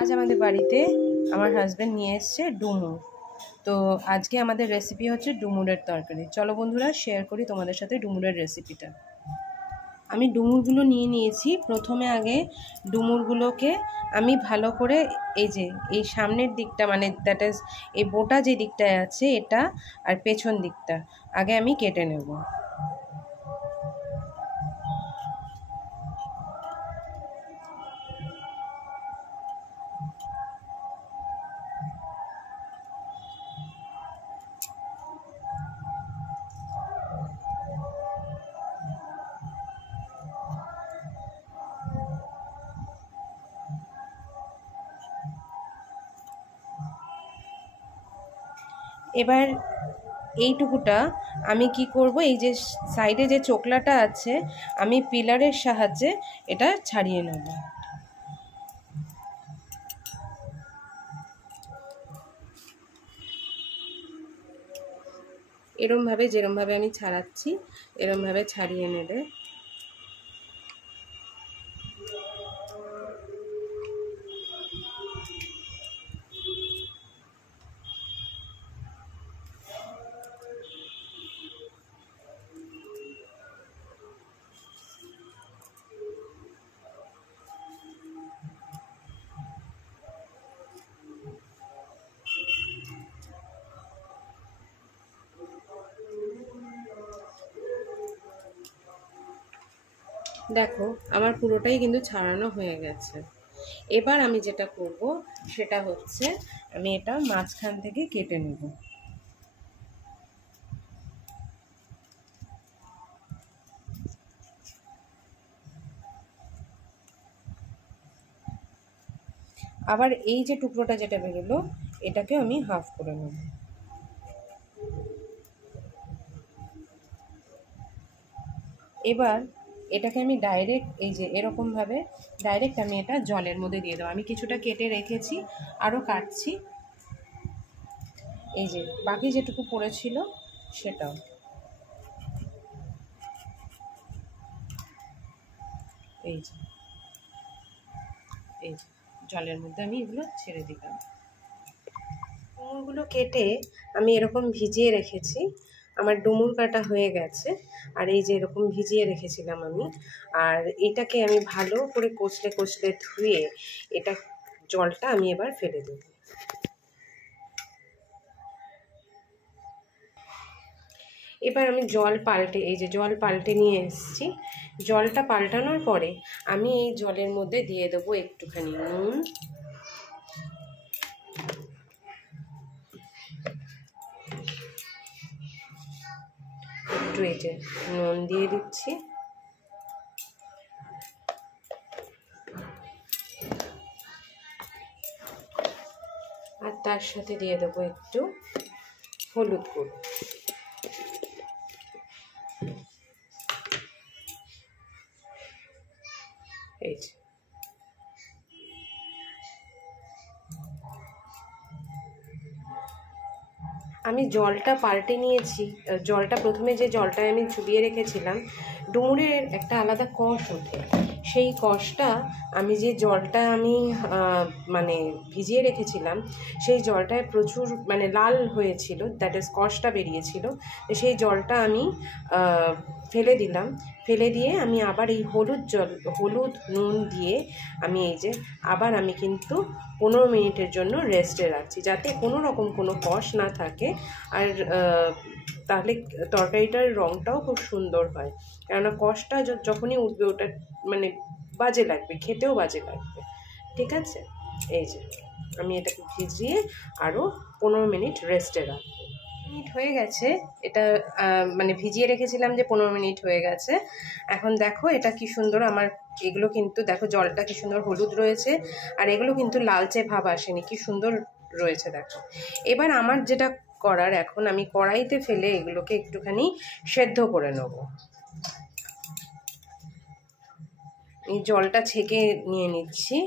আজ আমাদের বাড়িতে আমার হাজব্যান্ড নিয়ে এসছে ডুমুর। তো আজকে আমাদের রেসিপি হচ্ছে ডুমুরের তরকারি। চলো বন্ধুরা শেয়ার করি তোমাদের সাথে ডুমুরের রেসিপিটা। আমি ডুমুরগুলো নিয়ে নিয়েছি। প্রথমে আগে ডুমুরগুলোকে আমি ভালো করে এই সামনের দিকটা মানে দ্যাট ইজ এই বোটা যে দিকটায় আছে এটা আর পেছন দিকটা আগে আমি কেটে নেব। এবার এইটুকুটা আমি কি করব, এই যে সাইডে যে চোকলাটা আছে আমি পিলারের সাহায্যে এটা ছাড়িয়ে নেব। এরমভাবে যেরমভাবে আমি ছাড়াচ্ছি এরমভাবে ছাড়িয়ে নেবে। দেখো আমার পুরোটাই কিন্তু ছাড়ানো হয়ে গেছে। এবার আমি যেটা করব সেটা হচ্ছে আমি এটা মাঝখান থেকে কেটে নেব। আবার এই যে টুকরোটা যেটা বেরোলো এটাকে আমি হাফ করে নেব। এবার এটাকে আমি ডাইরেক্ট এই যে এরকমভাবে ডাইরেক্ট আমি এটা জলের মধ্যে দিয়ে দেবো। আমি কিছুটা কেটে রেখেছি, আরও কাটছি। এই যে বাকি যেটুকু পড়েছিল সেটাও এই যে জলের মধ্যে আমি এগুলো ছেড়ে দিলাম। ডুমুরগুলো কেটে আমি এরকম ভিজিয়ে রেখেছি। আমার ডুমুর কাটা হয়ে গেছে। আর এই যে এরকম ভিজিয়ে রেখেছিলাম আমি, আর এটাকে আমি ভালো করে কষলে কষলে ধুয়ে এটা জলটা আমি এবার ফেলে দেব। এবার আমি জল পাল্টে নিয়ে এসেছি। জলটা পাল্টানোর পরে আমি এই জলের মধ্যে দিয়ে দেবো একটুখানি নুন, একটু এই যে নুন দিয়ে দিচ্ছি, আর তার সাথে দিয়ে দেবো একটু হলুদ গুঁড়ো। এই যে আমি জলটা পাল্টে নিয়েছি। জলটা প্রথমে যে জলটায় আমি চুবিয়ে রেখেছিলাম, ডুমুরের একটা আলাদা কষ ওঠে। সেই কষটা আমি যে জলটা আমি মানে ভিজিয়ে রেখেছিলাম সেই জলটায় প্রচুর মানে লাল হয়েছিল, দ্যাট ইজ কষটা বেরিয়েছিল। সেই জলটা আমি ফেলে দিলাম। ফেলে দিয়ে আমি আবার এই হলুদ নুন দিয়ে আমি এই যে আবার আমি কিন্তু 15 মিনিটের জন্য রেস্টে রাখছি, যাতে কোনো রকম কোনো কষ না থাকে। আর তাহলে তরকারিটার রঙটাও খুব সুন্দর হয়। কেননা কষটা যখনই উঠবে ওটা মানে বাজে লাগবে, খেতেও বাজে লাগবে। ঠিক আছে, এই যে আমি এটাকে ভিজিয়ে আরও 15 মিনিট রেস্টে রাখবো। মিনিট হয়ে গেছে, এটা মানে ভিজিয়ে রেখেছিলাম যে 15 মিনিট হয়ে গেছে। এখন দেখো এটা কি সুন্দর আমার, এগুলো কিন্তু দেখো জলটা কি সুন্দর হলুদ রয়েছে, আর এগুলো কিন্তু লালচে ভাব আসেনি, কি সুন্দর রয়েছে দেখো। এবার আমার যেটা করার, এখন আমি কড়াইতে ফেলে এগুলোকে একটুখানি সেদ্ধ করে নেব। এই জলটা ছেঁকে নিয়ে নিচ্ছি।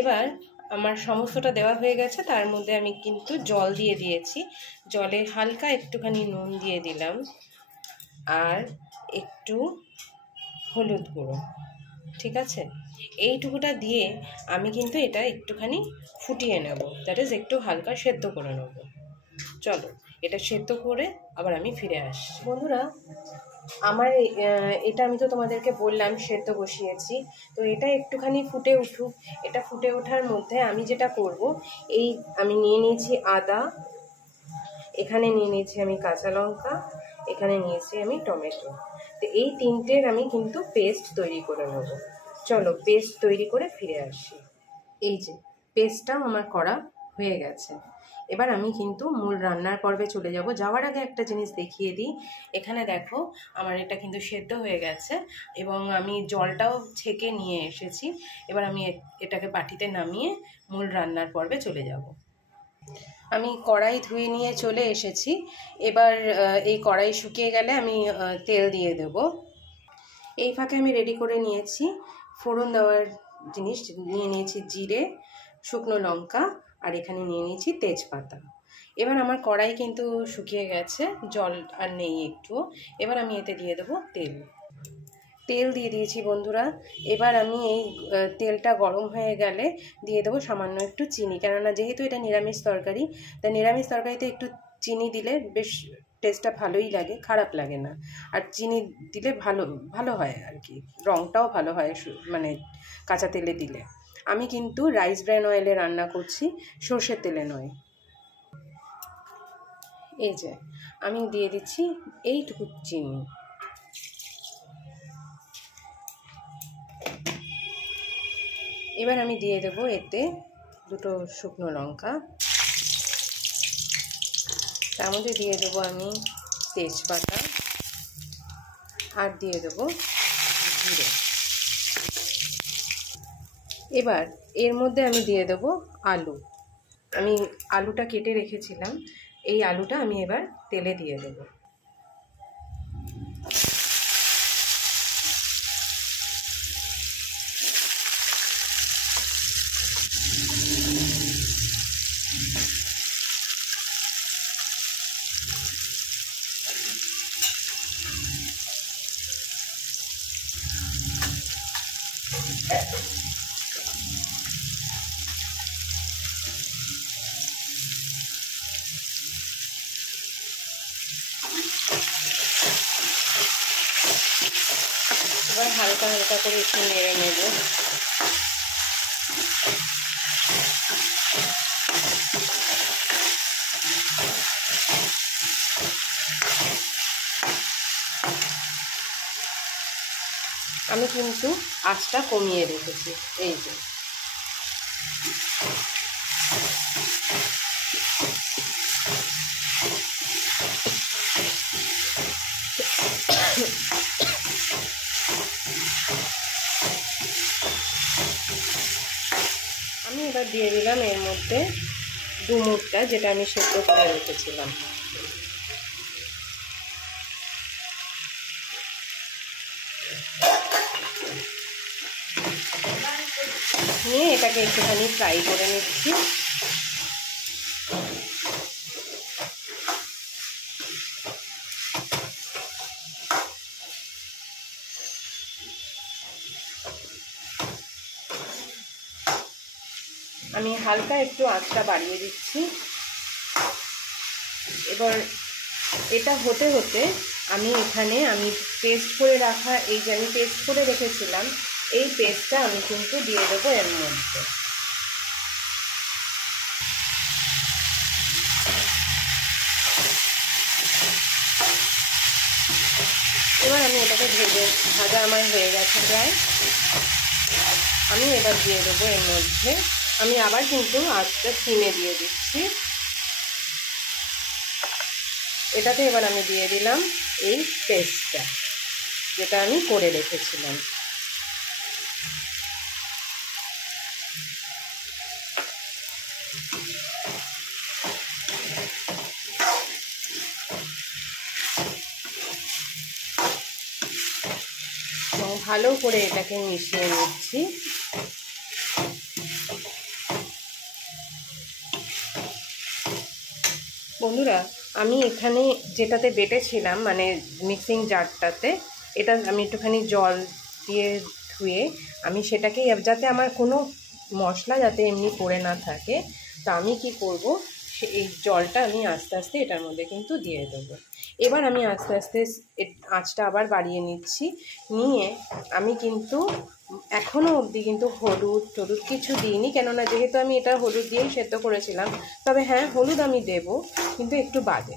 এবার আমার সমস্তটা দেওয়া হয়ে গেছে, তার মধ্যে আমি কিন্তু জল দিয়ে দিয়েছি। জলে হালকা একটুখানি নুন দিয়ে দিলাম আর একটু হলুদ গুঁড়ো, ঠিক আছে। এইটুকুটা দিয়ে আমি কিন্তু এটা একটুখানি ফুটিয়ে নেব, দ্যাট ইজ একটু হালকা সেদ্ধ করে নেব। চলো এটা সেদ্ধ করে আবার আমি ফিরে আসছি। বন্ধুরা, আমার এটা আমি তো তোমাদেরকে বললাম সেদ্ধ বসিয়েছি, তো এটা একটুখানি ফুটে উঠুক। এটা ফুটে ওঠার মধ্যে আমি যেটা করব, এই আমি নিয়ে নিয়েছি আদা, এখানে নিয়ে নিয়েছি আমি কাঁচা লঙ্কা, এখানে নিয়েছি আমি টমেটো। তো এই তিনটের আমি কিন্তু পেস্ট তৈরি করে নেব। চলো পেস্ট তৈরি করে ফিরে আসি। এই যে পেস্টটাও আমার করা হয়ে গেছে। এবার আমি কিন্তু মূল রান্নার পর্বে চলে যাব। যাওয়ার আগে একটা জিনিস দেখিয়ে দিই। এখানে দেখো আমার এটা কিন্তু সেদ্ধ হয়ে গেছে এবং আমি জলটাও ছেঁকে নিয়ে এসেছি। এবার আমি এটাকে বাটিতে নামিয়ে মূল রান্নার পর্বে চলে যাব। আমি কড়াই ধুয়ে নিয়ে চলে এসেছি। এবার এই কড়াই শুকিয়ে গেলে আমি তেল দিয়ে দেব। এই ফাঁকে আমি রেডি করে নিয়েছি ফোড়ন দেওয়ার জিনিস। নিয়ে নিয়েছি জিরে, শুকনো লঙ্কা আর এখানে নিয়ে নিয়েছি তেজপাতা। এবার আমার কড়াই কিন্তু শুকিয়ে গেছে, জল আর নেই একটু। এবার আমি এতে দিয়ে দেবো তেল দিয়ে দিয়েছি বন্ধুরা। এবার আমি এই তেলটা গরম হয়ে গেলে দিয়ে দেবো সামান্য একটু চিনি, কেননা যেহেতু এটা নিরামিষ তরকারি, তাই নিরামিষ তরকারিতে একটু চিনি দিলে বেশ টেস্টটা ভালোই লাগে, খারাপ লাগে না। আর চিনি দিলে ভালো ভালো হয় আর কি, রঙটাও ভালো হয় মানে কাঁচা তেলে দিলে। আমি কিন্তু রাইস ব্র্যান অয়েলে রান্না করছি, সর্ষের তেলে নয়। এই যে আমি দিয়ে দিচ্ছি এইটুকু চিনি। এবার আমি দিয়ে দেবো এতে দুটো শুকনো লঙ্কা, তার মধ্যে দিয়ে দেবো আমি তেজপাতা আর দিয়ে দেবো জিরে। এবার এর মধ্যে আমি দিয়ে দেবো আলু। আমি আলুটা কেটে রেখেছিলাম, এই আলুটা আমি এবার তেলে দিয়ে দেবো। এবার হালকা হালকা করে একটু নেড়ে নেব। আমি কিন্তু আঁচটা কমিয়ে রেখেছি। এই যে আমি এবার দিয়ে দিলাম এর মধ্যে ডুমুরটা, যেটা আমি সেদ্ধ করে রেখেছিলাম। নিয়ে এটাকে একটুখানি ফ্রাই করে নিচ্ছি। আমি হালকা একটু আঁচটা বাড়িয়ে দিচ্ছি। এবার এটা হতে হতে আমি এখানে পেস্ট করে রাখা, এই যে আমি পেস্ট করে রেখেছিলাম, এই পেস্টটা আমি কিন্তু দিয়ে দেবো এর মধ্যে। এবার আমি এটাকে ভাজা আমার হয়ে গেছে প্রায়। আমি এবার দিয়ে দেবো এর মধ্যে, আমি আবার কিন্তু আঁচটা সিমে দিয়ে দিচ্ছি। এটাতে এবার আমি দিয়ে দিলাম এই পেস্টটা, যেটা আমি করে রেখেছিলাম। ভালো করে এটাকে মিশিয়ে নিচ্ছি। বন্ধুরা, আমি এখানে যেটাতে বেটেছিলাম মানে মিক্সিং জারটাতে, এটা আমি একটুখানি জল দিয়ে ধুয়ে আমি সেটাকে, যাতে আমার কোনো মশলা যাতে এমনি পড়ে না থাকে, তা আমি কি করব, এই জলটা আমি আস্তে আস্তে এটার মধ্যে কিন্তু দিয়ে দেবো। এবার আমি আস্তে আস্তে আঁচটা আবার বাড়িয়ে নিচ্ছি, নিয়ে আমি কিন্তু এখনও অবধি কিন্তু হলুদ টলুদ কিছু দিইনি, কেননা যেহেতু আমি এটা হলুদ দিয়েই সেদ্ধ করেছিলাম। তবে হ্যাঁ, হলুদ আমি দেব, কিন্তু একটু বাদে।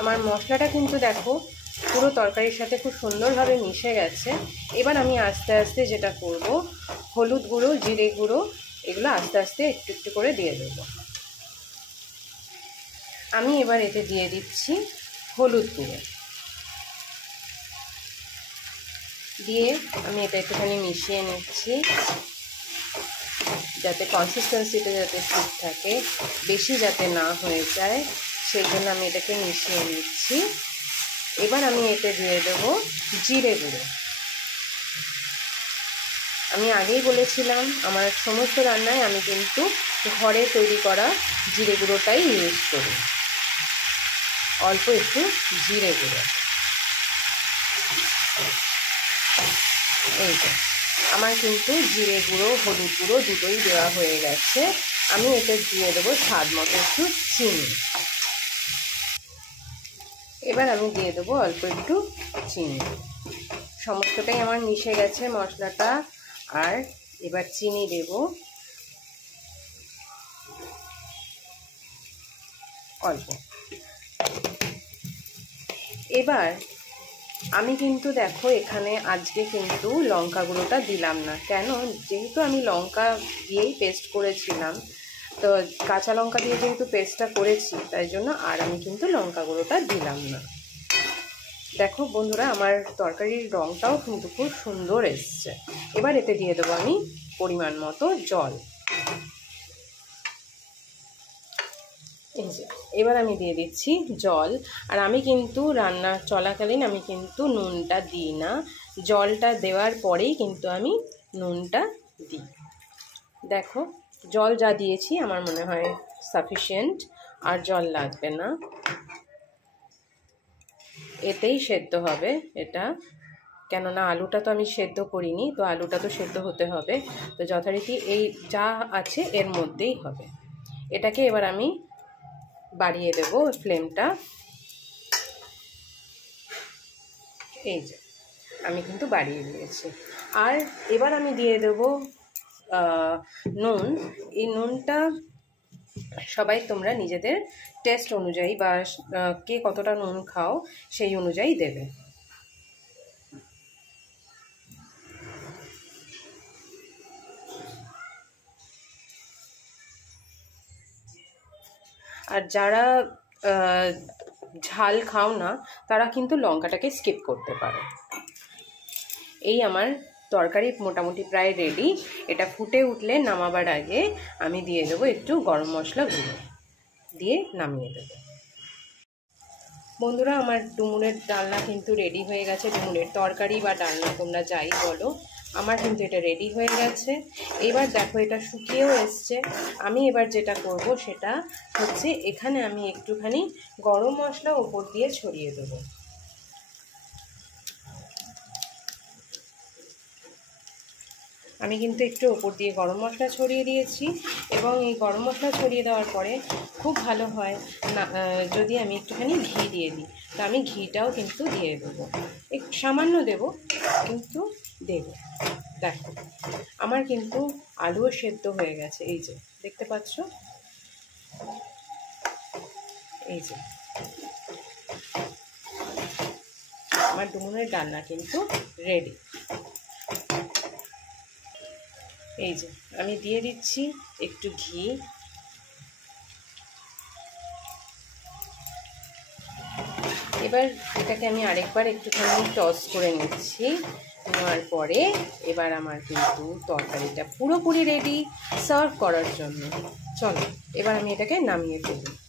আমার মশলাটা কিন্তু দেখো পুরো তরকারির সাথে খুব সুন্দরভাবে মিশে গেছে। এবার আমি আস্তে আস্তে যেটা করব, হলুদ গুঁড়ো, জিরে গুঁড়ো, এগুলো আস্তে আস্তে একটু একটু করে দিয়ে দেবো। আমি এবার এতে দিয়ে দিচ্ছি হলুদ গুঁড়ো, দিয়ে আমি এটা একটুখানি মিশিয়ে নিচ্ছি, যাতে কনসিস্টেন্সিটা যাতে ঠিক থাকে, বেশি যাতে না হয়ে যায়, সেই জন্য আমি এটাকে মিশিয়ে নিচ্ছি। এবার আমি এতে দিয়ে দেবো জিরে গুঁড়ো। আমি আগেই বলেছিলাম আমার সমস্ত রান্নায় আমি কিন্তু ঘরে তৈরি করা জিরে গুঁড়োটাই ইউজ করি। অল্প একটু জিরে গুঁড়ো, এই যে আমার কিন্তু জিরে গুঁড়ো, হলুদ গুঁড়ো দুটোই দেওয়া হয়ে গেছে। আমি এতে দিয়ে দেবো স্বাদ মতো একটু চিনি। এবার আমি দিয়ে দেবো অল্প একটু চিনি। সমস্তটাই আমার মিশে গেছে মশলাটা, আর এবার চিনি দেব অল্প। এবার আমি কিন্তু দেখো এখানে আজকে কিন্তু লঙ্কা গুঁড়োটা দিলাম না, কেন, যেহেতু আমি লঙ্কা দিয়েই পেস্ট করেছিলাম, তো কাঁচা লঙ্কা দিয়ে যেহেতু পেস্টটা করেছি, তাই জন্য আর আমি কিন্তু লঙ্কা গুঁড়োটা দিলাম না। দেখো বন্ধুরা, আমার তরকারির রঙটাও কিন্তু খুব সুন্দর এসছে। এবার এতে দিয়ে দেবো আমি পরিমাণ মতো জল। এই যে এবার আমি দিয়ে দিচ্ছি জল। আর আমি কিন্তু রান্না চলাকালীন আমি কিন্তু নুনটা দিই না, জলটা দেওয়ার পরেই কিন্তু আমি নুনটা দিই। দেখো জল যা দিয়েছি আমার মনে হয় সাফিসিয়েন্ট, আর জল লাগবে না, এতেই সেদ্ধ হবে এটা। কেননা আলুটা তো আমি সেদ্ধ করিনি, তো আলুটা তো সেদ্ধ হতে হবে, তো যথারীতি এই যা আছে এর মধ্যেই হবে। এটাকে এবার আমি বাড়িয়ে দেব ফ্লেমটা। এই যে আমি কিন্তু বাড়িয়ে দিয়েছি। আর এবার আমি দিয়ে দেব নুন। এই নুনটা সবাই তোমরা নিজেদের টেস্ট অনুযায়ী বা কে কতটা নুন খাও সেই অনুযায়ী দেবে। আর যারা ঝাল খাও না তারা কিন্তু লঙ্কাটাকে স্কিপ করতে পারো। এই আমার তরকারি মোটামুটি প্রায় রেডি। এটা ফুটে উঠলে নামাবার আগে আমি দিয়ে দেবো একটু গরম মশলা গুঁড়ো, দিয়ে নামিয়ে দেবো। বন্ধুরা, আমার ডুমুরের ডালনা কিন্তু রেডি হয়ে গেছে। ডুমুরের তরকারি বা ডালনা তোমরা যাই বলো, আমার কিন্তু এটা রেডি হয়ে গেছে। এবার দেখো এটা শুকিয়েও এসছে। আমি এবার যেটা করব সেটা হচ্ছে, এখানে আমি একটুখানি গরম মশলা ওপর দিয়ে ছড়িয়ে দেবো। আমি কিন্তু একটু ওপর দিয়ে গরম মশলা ছড়িয়ে দিয়েছি, এবং এই গরম মশলা ছড়িয়ে দেওয়ার পরে খুব ভালো হয় না যদি আমি একটুখানি ঘি দিয়ে দিই। তো আমি ঘিটাও কিন্তু দিয়ে দেবো, একটু সামান্য দেবো, কিন্তু দেবো। দেখো আমার কিন্তু আলুও সেদ্ধ হয়ে গেছে, এই যে দেখতে পাচ্ছ, এই যে আমার ডুমুরের ডালনা কিন্তু রেডি। এই যে আমি দিয়ে দিচ্ছি একটু ঘি। এবার এটাকে আমি আরেকবার একটুখানি টস করে নিচ্ছি, নেওয়ার পরে এবার আমার কিন্তু তরকারিটা পুরোপুরি রেডি সার্ভ করার জন্য। চলো এবার আমি এটাকে নামিয়ে ফেলি।